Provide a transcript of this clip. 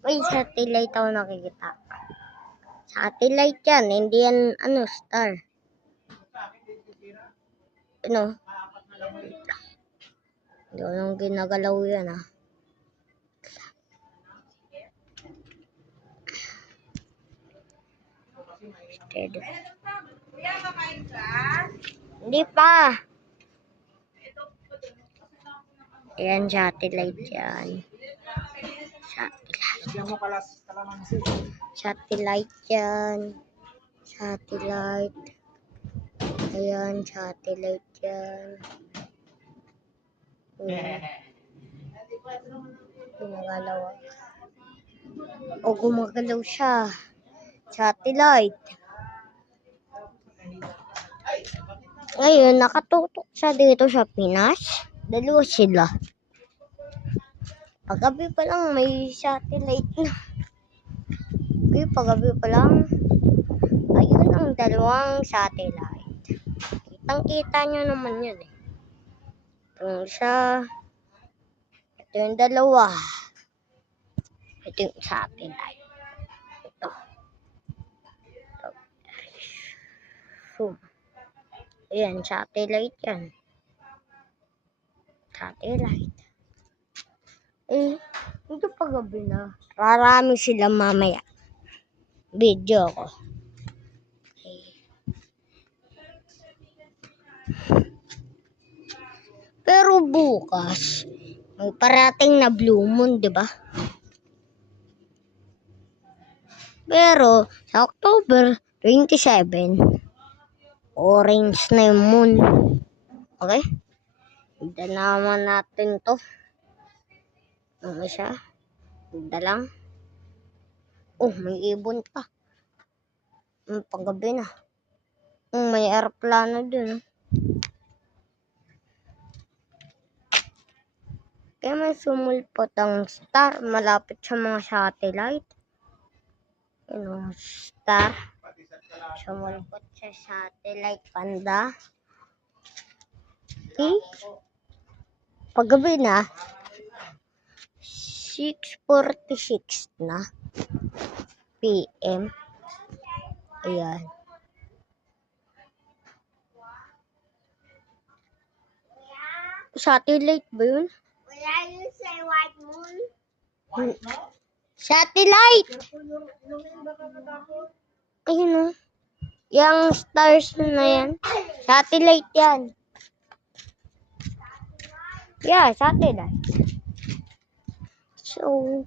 May satellite ako nakikita. Satellite yan, hindi yan, star. Ano? Hindi ko nang ginagalaw yan, Steady. Hindi pa. Ayan, satellite yan. Satellite yan. Satellite. Ayan, satellite yan. Gumagalaw. O, gumagalaw siya. Satellite. Ngayon, nakatutok siya dito sa Pinas. Dalawa sila. Paggabi pa lang may satellite na. Okay, paggabi pa lang. Ayun ang dalawang satellite. Kitang-kita nyo naman yun eh. Ito isa. Ito yung dalawa. Ito yung satellite. Ito. Zoom. Ayan, satellite yan. Satellite. Ito paggabi na. Rarami sila mamaya. Video ko. Okay. Pero bukas, may parating na blue moon, di ba? Pero sa October 27, orange na yung moon. Okay? Tignan naman natin to. Ano siya? Tignan lang. Oh, may ibon pa. Paggabi na. May aeroplano dun. Kaya may sumulpot ang star malapit sa mga satellite. Star. Sumulpot sa satellite banda. Okay? Paggabi na, 6:46 na PM. Ayan. Satellite ba yun? Wala yun sa white moon. Satellite! Ayun o. Yung stars na yan. Satellite yan. Yeah, satellite. So,